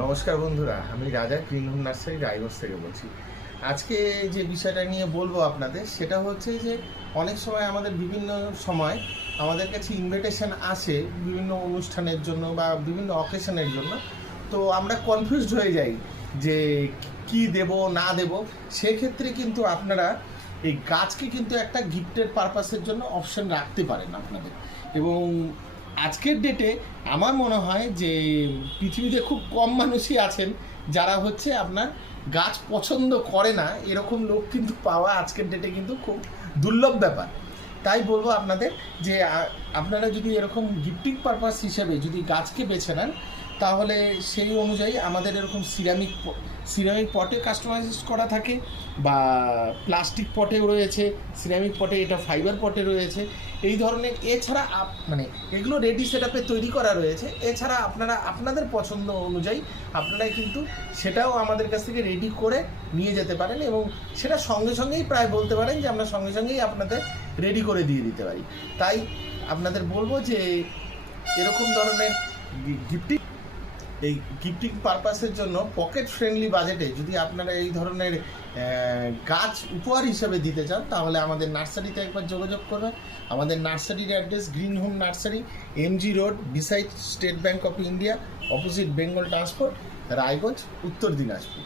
নমস্কার বন্ধুরা, আমি রাজা গ্রিন হোম নার্সারি রায়গঞ্জ থেকে বলছি। আজকে যে বিষয়টা নিয়ে বলবো আপনাদের, সেটা হচ্ছে যে অনেক সময় আমাদের বিভিন্ন সময় আমাদের কাছে ইনভিটেশন আসে বিভিন্ন অনুষ্ঠানের জন্য বা বিভিন্ন অকেশনের জন্য। তো আমরা কনফিউজড হয়ে যাই যে কি দেব না দেব। সেক্ষেত্রে কিন্তু আপনারা এই গাছকে কিন্তু একটা গিফটের পারপাসের জন্য অপশন রাখতে পারেন আপনাদের। এবং আজকের ডেটে আমার মনে হয় যে পৃথিবীতে খুব কম মানুষই আছেন যারা হচ্ছে আপনার গাছ পছন্দ করে না, এরকম লোক কিন্তু পাওয়া আজকের ডেটে কিন্তু খুব দুর্লভ ব্যাপার। তাই বলবো আপনাদের যে আপনারা যদি এরকম গিফটিং পারপাস হিসেবে যদি গাছকে বেছে নেন, তাহলে সেই অনুযায়ী আমাদের এরকম সিরামিক পটে কাস্টমাইজ করা থাকে, বা প্লাস্টিক পটেও রয়েছে, সিরামিক পটে, এটা ফাইবার পটে রয়েছে এই ধরনের। এছাড়া মানে এগুলো রেডি সেটআপে তৈরি করা রয়েছে। এছাড়া আপনারা আপনাদের পছন্দ অনুযায়ী আপনারা কিন্তু সেটাও আমাদের কাছ থেকে রেডি করে নিয়ে যেতে পারেন, এবং সেটা সঙ্গে সঙ্গেই প্রায় বলতে পারেন যে আমরা সঙ্গে সঙ্গেই আপনাদের রেডি করে দিয়ে দিতে পারি। তাই আপনাদের বলবো যে এরকম ধরনের গিফটিং পারপাসের জন্য পকেট ফ্রেন্ডলি বাজেটে যদি আপনারা এই ধরনের গাছ উপহার হিসেবে দিতে চান, তাহলে আমাদের নার্সারিতে একবার যোগাযোগ করবেন। আমাদের নার্সারির address green home nursery, MG road, beside state bank of India, opposite Bengal transport, Raiganj, উত্তর দিনাজপুর।